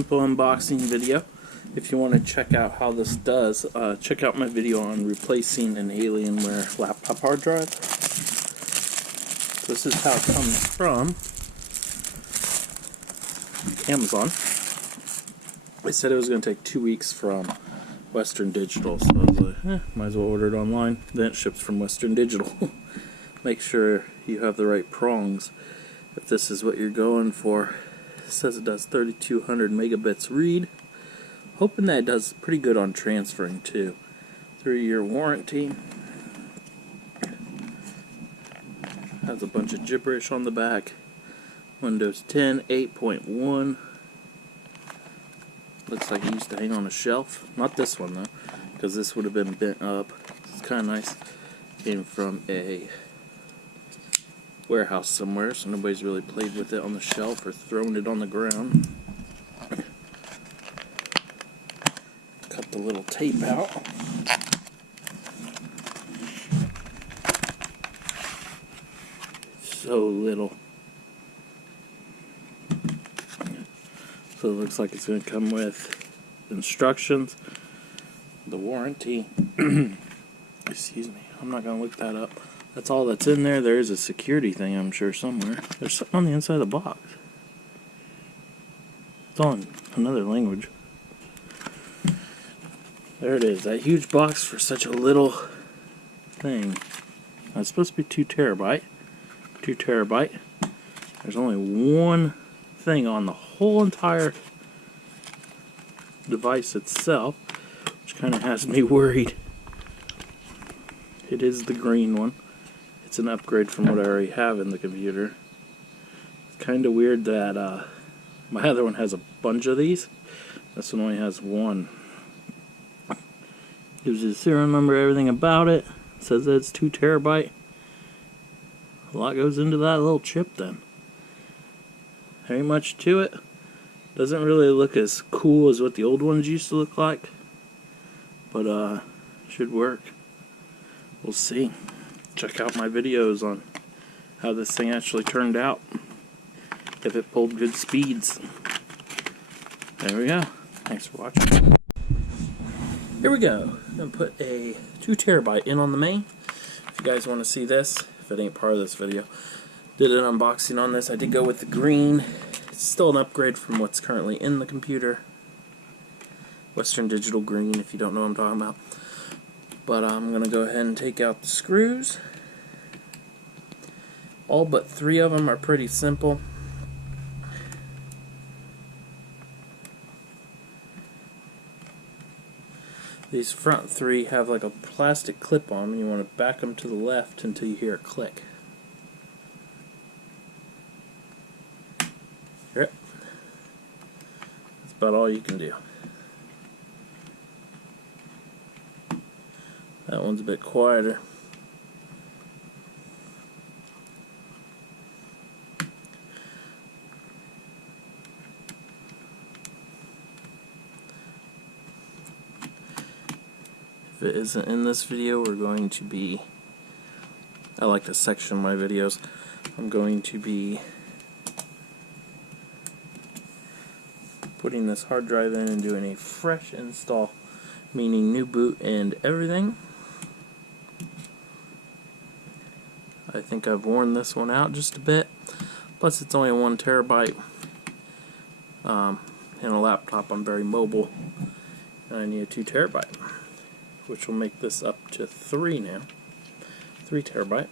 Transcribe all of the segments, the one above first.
simple unboxing video. If you want to check out how this does, check out my video on replacing an Alienware laptop hard drive. This is how it comes from Amazon. They said it was going to take 2 weeks from Western Digital, so I was like, might as well order it online. Then it ships from Western Digital. Make sure you have the right prongs if this is what you're going for. It says it does 3200 megabits read. Hoping that it does pretty good on transferring too. 3-year warranty. Has a bunch of gibberish on the back. Windows 10 8.1. Looks like it used to hang on a shelf. Not this one though, because this would have been bent up. It's kind of nice. Came from a warehouse somewhere, so nobody's really played with it on the shelf or thrown it on the ground. Cut the little tape out. So little. So it looks like it's going to come with instructions, the warranty. Excuse me, I'm not going to look that up. That's all that's in there. There is a security thing, I'm sure, somewhere. There's something on the inside of the box. It's all in another language. There it is. That huge box for such a little thing. Now, it's supposed to be 2 terabyte. 2 terabyte. There's only one thing on the whole entire device itself, which kind of has me worried. It is the green one. It's an upgrade from what I already have in the computer. It's kind of weird that my other one has a bunch of these. This one only has one. Gives you the serial number, everything about it. Says that it's 2 terabyte. A lot goes into that little chip then. There ain't much to it. Doesn't really look as cool as what the old ones used to look like. But should work. We'll see. Check out my videos on how this thing actually turned out. If it pulled good speeds. There we go. Thanks for watching. Here we go. I'm going to put a 2 terabyte in on the main. If you guys want to see this, if it ain't part of this video. Did an unboxing on this. I did go with the green. It's still an upgrade from what's currently in the computer. Western Digital green, if you don't know what I'm talking about. But I'm going to go ahead and take out the screws. All but 3 of them are pretty simple. These front 3 have like a plastic clip on them. You want to back them to the left until you hear a click. Yep. That's about all you can do. That one's a bit quieter. If it isn't in this video, we're going to be, I like to section my videos. I'm going to be putting this hard drive in and doing a fresh install, meaning new boot and everything. I think I've worn this one out just a bit. Plus it's only 1 terabyte. In a laptop I'm very mobile. And I need a 2 terabyte. Which will make this up to 3 now. 3 terabyte.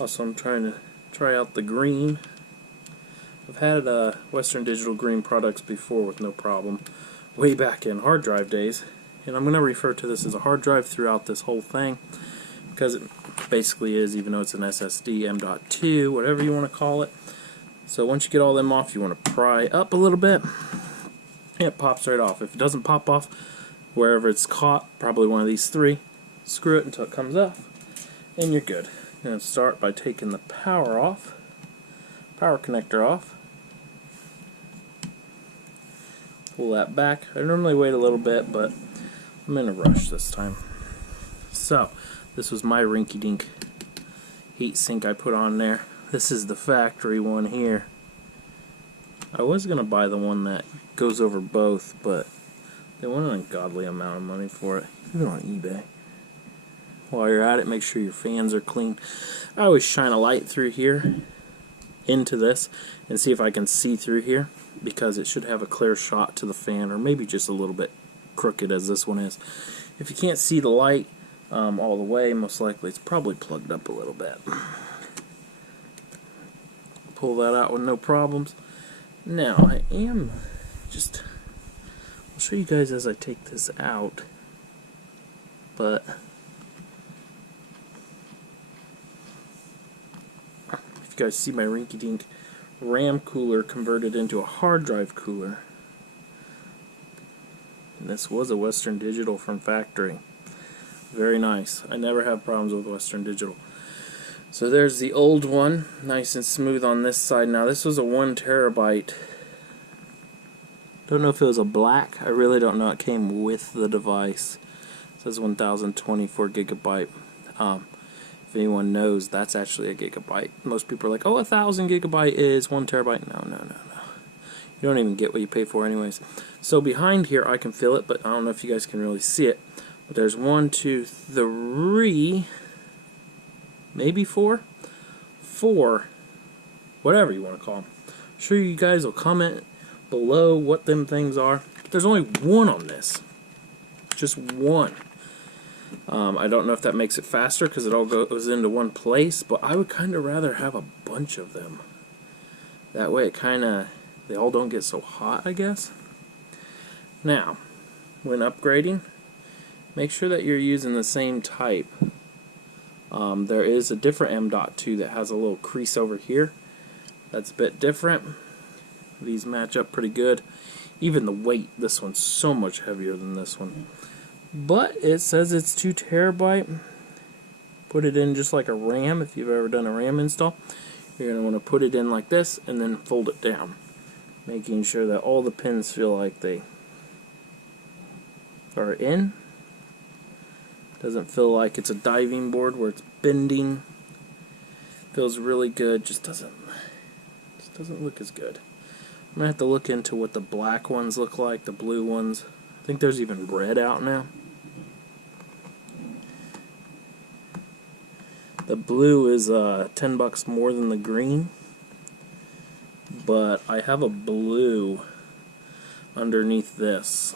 Also I'm trying to try out the green. I've had Western Digital green products before with no problem. Way back in hard drive days. And I'm going to refer to this as a hard drive throughout this whole thing. Because it basically is, even though it's an SSD, M.2, whatever you want to call it. So once you get all them off, you want to pry up a little bit, and it pops right off. If it doesn't pop off, wherever it's caught, probably one of these 3, screw it until it comes off, and you're good. You're going to start by taking the power off, power connector off. Pull that back. I normally wait a little bit, but I'm in a rush this time. So, this was my rinky-dink heat sink I put on there. This is the factory one here. I was going to buy the one that goes over both, but they want an ungodly amount of money for it, even on eBay. While you're at it, make sure your fans are clean. I always shine a light through here into this and see if I can see through here, because it should have a clear shot to the fan, or maybe just a little bit crooked as this one is. If you can't see the light all the way, most likely it's probably plugged up a little bit. Pull that out with no problems. Now I am just, I'll show you guys as I take this out, but if you guys see my rinky-dink RAM cooler converted into a hard drive cooler, and this was a Western Digital from factory. Very nice. I never have problems with Western Digital. So there's the old one, nice and smooth on this side. Now this was a 1 terabyte. Don't know if it was a black. I really don't know. It came with the device. It says 1024 gigabyte. If anyone knows, that's actually a gigabyte. Most people are like, oh, 1000 gigabyte is 1 terabyte. No. You don't even get what you pay for anyways. So behind here I can feel it, but I don't know if you guys can really see it. But there's 1, 2, 3, maybe 4, whatever you want to call them. I'm sure you guys will comment below what them things are. There's only one on this. Just one. I don't know if that makes it faster because it all goes into one place, but I would kind of rather have a bunch of them. That way it kind of, they all don't get so hot, I guess. Now, when upgrading, make sure that you're using the same type. There is a different M.2 that has a little crease over here. That's a bit different. These match up pretty good. Even the weight, this one's so much heavier than this one. But it says it's 2 terabyte. Put it in just like a RAM. If you've ever done a RAM install, you're going to want to put it in like this and then fold it down, making sure that all the pins feel like they are in. Doesn't feel like it's a diving board where it's bending. Feels really good. Just doesn't look as good. I'm gonna have to look into what the black ones look like, the blue ones. I think there's even red out now. The blue is $10 more than the green, but I have a blue underneath this,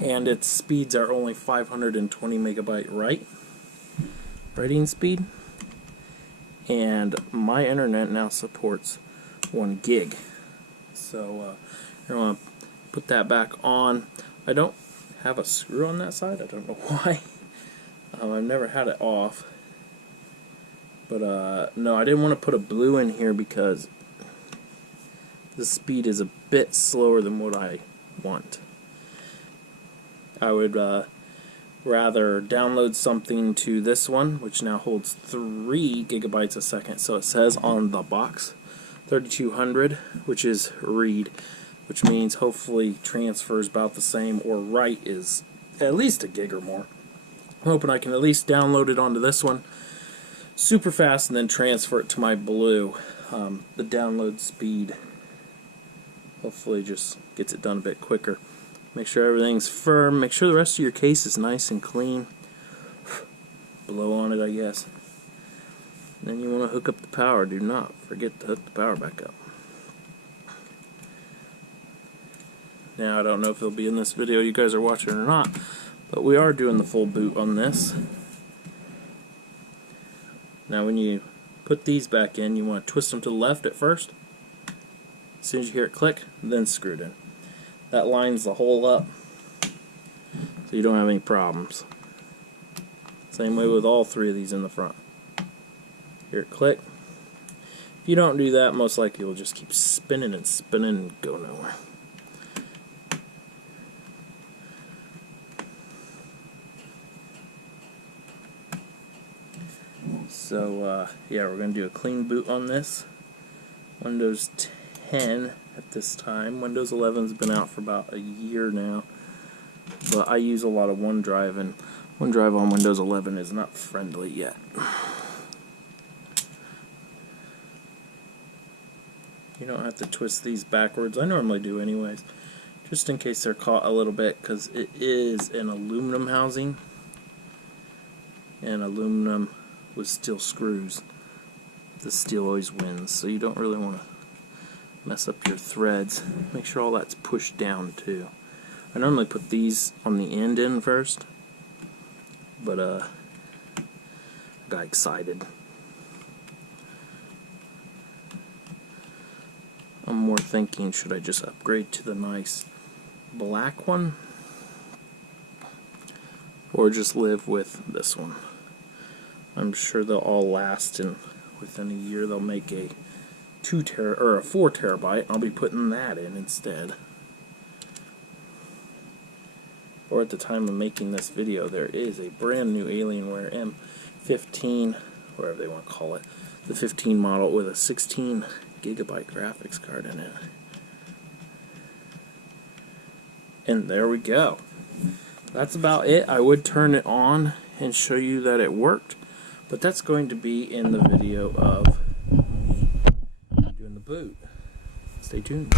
and its speeds are only 520 megabyte writing speed, and my internet now supports 1 gig. So you're going to put that back on. I don't have a screw on that side. I don't know why. I've never had it off. But no, I didn't want to put a blue in here because the speed is a bit slower than what I want. I would rather download something to this one, which now holds 3 gigabytes a second. So it says on the box 3200, which is read, which means hopefully transfer is about the same, or write is at least a gig or more. I'm hoping I can at least download it onto this one super fast and then transfer it to my blue. The download speed hopefully just gets it done a bit quicker. Make sure everything's firm. Make sure the rest of your case is nice and clean. Blow on it, I guess. And then you want to hook up the power. Do not forget to hook the power back up. Now, I don't know if it'll be in this video you guys are watching or not, but we are doing the full boot on this. Now, when you put these back in, you want to twist them to the left at first. As soon as you hear it click, then screw it in. That lines the hole up so you don't have any problems. Same way with all 3 of these in the front. Hear it click. If you don't do that, most likely you'll just keep spinning and spinning and go nowhere. So yeah, we're going to do a clean boot on this. Windows 10 at this time. Windows 11's been out for about a year now, but I use a lot of OneDrive, and OneDrive on Windows 11 is not friendly yet. You don't have to twist these backwards. I normally do anyways, just in case they're caught a little bit, because it is an aluminum housing, and aluminum with steel screws. The steel always wins, so you don't really want to mess up your threads. Make sure all that's pushed down too. I normally put these on the end in first, but I got excited. I'm more thinking, should I just upgrade to the nice black one, or just live with this one? I'm sure they'll all last, and within a year they'll make a 4 terabyte. I'll be putting that in instead. Or at the time of making this video, there is a brand new Alienware M15, whatever they want to call it, the 15 model with a 16 gigabyte graphics card in it. And there we go. That's about it. I would turn it on and show you that it worked, but that's going to be in the video of me doing the boot. Stay tuned.